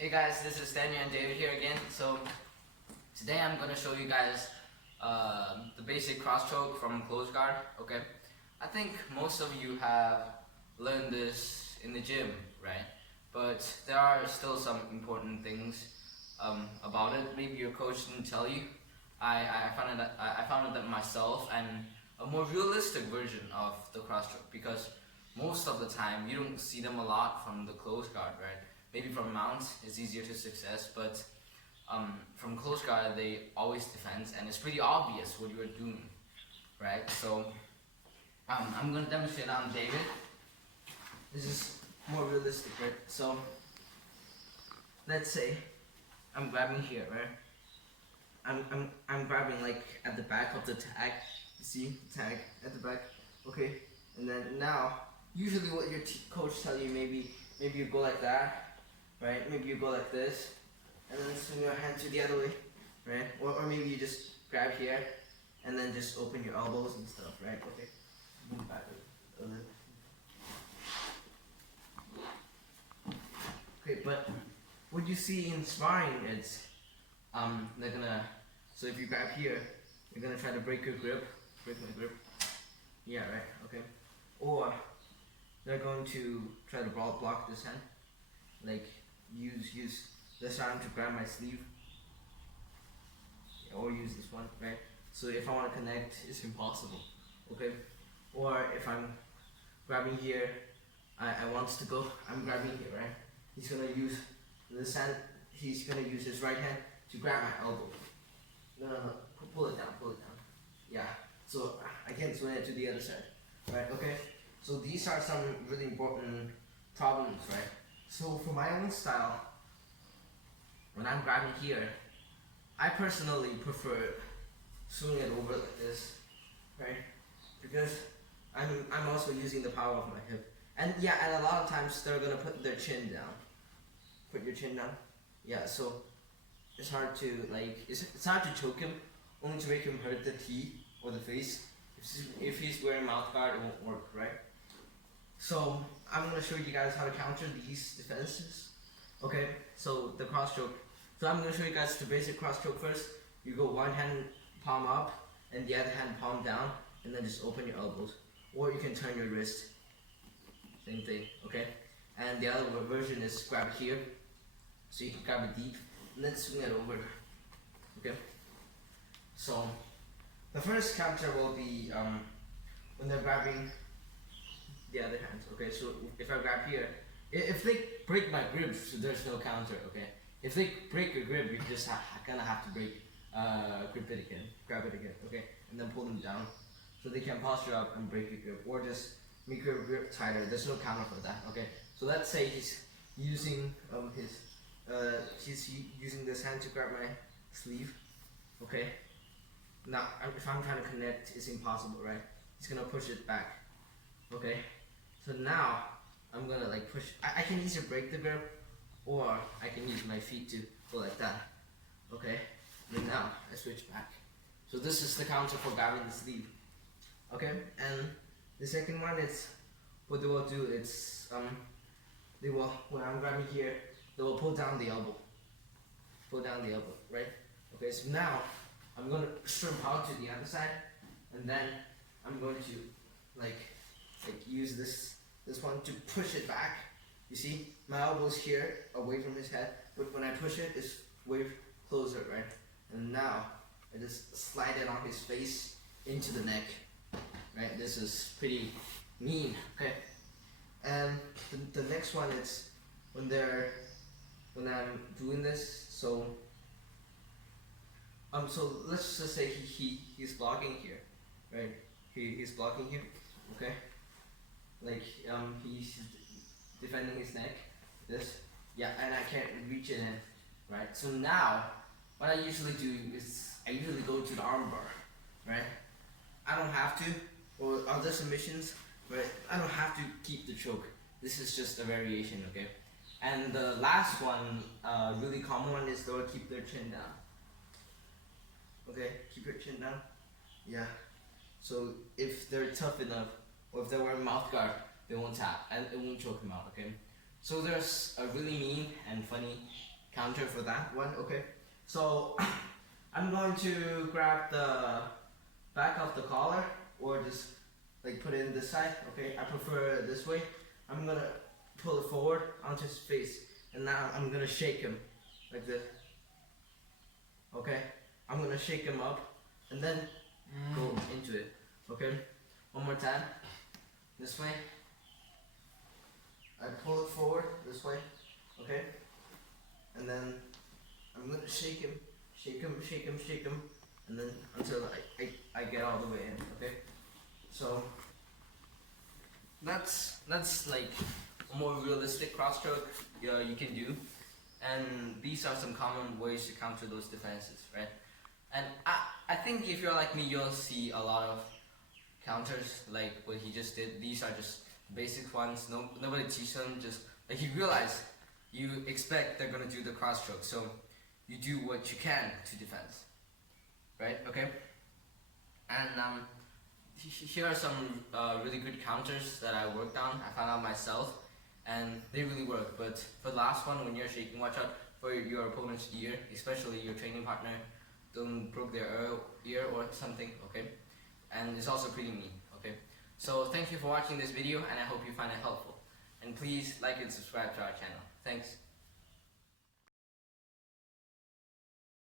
Hey guys, this is Daniel and David here again. So today I'm gonna show you guys the basic cross choke from close guard. Okay, I think most of you have learned this in the gym, right? But there are still some important things about it. Maybe your coach didn't tell you. I found it myself, and a more realistic version of the cross choke, because most of the time you don't see them a lot from the close guard, right? Maybe from mounts it's easier to success, but from close guard they always defend, and it's pretty obvious what you are doing, right? So I'm gonna demonstrate on David. This is more realistic, right? So let's say I'm grabbing here, right? I'm grabbing like at the back of the tag. You see, tag at the back. Okay, and then now usually what your coach tell you, maybe you go like that. Right? Maybe you go like this, and then swing your hand to the other way, right? Or maybe you just grab here, and then just open your elbows and stuff, right? Okay. Move back a little. Okay, but what you see in sparring is, they're gonna. So if you grab here, you're gonna try to break your grip, break my grip. Yeah, right. Okay. Or they're going to try to block this hand, like. Use this arm to grab my sleeve, or use this one, right? So if I want to connect, it's impossible, okay? Or if I'm grabbing here, I wants to go, I'm grabbing here, right? He's gonna use this hand, he's gonna use his right hand to grab my elbow. No, pull it down, yeah. So I can't swing it to the other side, right? Okay, so these are some really important problems, right? So for my own style, when I'm grabbing here, I personally prefer swinging it over like this, right? Because I'm also using the power of my hip. And yeah, and a lot of times they're gonna put their chin down. Put your chin down. Yeah, so it's hard to it's hard to choke him, only to make him hurt the teeth or the face. If he's wearing mouth guard, it won't work, right? So I'm gonna show you guys how to counter these defenses. Okay, so the cross choke. So I'm gonna show you guys the basic cross choke first. You go one hand palm up and the other hand palm down, and then just open your elbows. Or you can turn your wrist. Same thing, okay? And the other version is grab it here. So you can grab it deep and then swing it over. Okay? So the first counter will be when they're grabbing the other hand. Okay, so if I grab here, if they break my grip, so there's no counter. Okay, if they break your grip, you just gonna have to grab it again. Okay, and then pull them down, so they can posture up and break your grip, or just make your grip tighter. There's no counter for that. Okay, so let's say he's using he's using this hand to grab my sleeve. Okay, now if I'm trying to connect, it's impossible, right? He's gonna push it back. Okay. So now I'm gonna push. I can either break the grip, or I can use my feet to go like that. Okay. And now I switch back. So this is the counter for grabbing the sleeve. Okay. And the second one is what they will do. It's they will, when I'm grabbing here, they will pull down the elbow. Pull down the elbow, right? Okay. So now I'm gonna shrimp out to the other side, and then I'm going to use this one to push it back. You see, my elbow's here, away from his head, but when I push it, it's way closer, right? And now I just slide it on his face into the neck, right? This is pretty mean, okay? And the next one is when I'm doing this. So so let's just say he's blocking here, right? He's blocking here, okay? He's defending his neck, this, yeah, and I can't reach it in, right? So now, what I usually do is I usually go to the armbar, right? I don't have to, or other submissions, but I don't have to keep the choke. This is just a variation, okay? And the last one, really common one, is they'll keep their chin down. Okay, keep your chin down, yeah. So if they're tough enough, or if they wear mouth guard, they won't tap and it won't choke them out, okay? So there's a really mean and funny counter for that one. Okay, so I'm going to grab the back of the collar or just like put it in this side. Okay, I prefer this way. I'm gonna pull it forward onto his face, and now I'm gonna shake him like this. Okay, I'm gonna shake him up and then go into it. Okay, one more time. This way. I pull it forward this way. Okay, and then I'm gonna shake him, shake him, shake him, shake him, and then until I get all the way in. Okay, so that's like a more realistic cross stroke you can do, and these are some common ways to counter those defenses, right? And I think if you're like me, you'll see a lot of counters like what he just did. These are just basic ones. Nobody teaches them. Just like you realize, you expect they're gonna do the cross stroke, so you do what you can to defend, right? Okay. And here are some really good counters that I worked on. I found out myself, and they really work. But for the last one, when you're shaking, watch out for your opponent's ear, especially your training partner. Don't broke their ear or something. Okay. And it's also pretty mean. Okay. So thank you for watching this video, and I hope you find it helpful. And please like and subscribe to our channel. Thanks.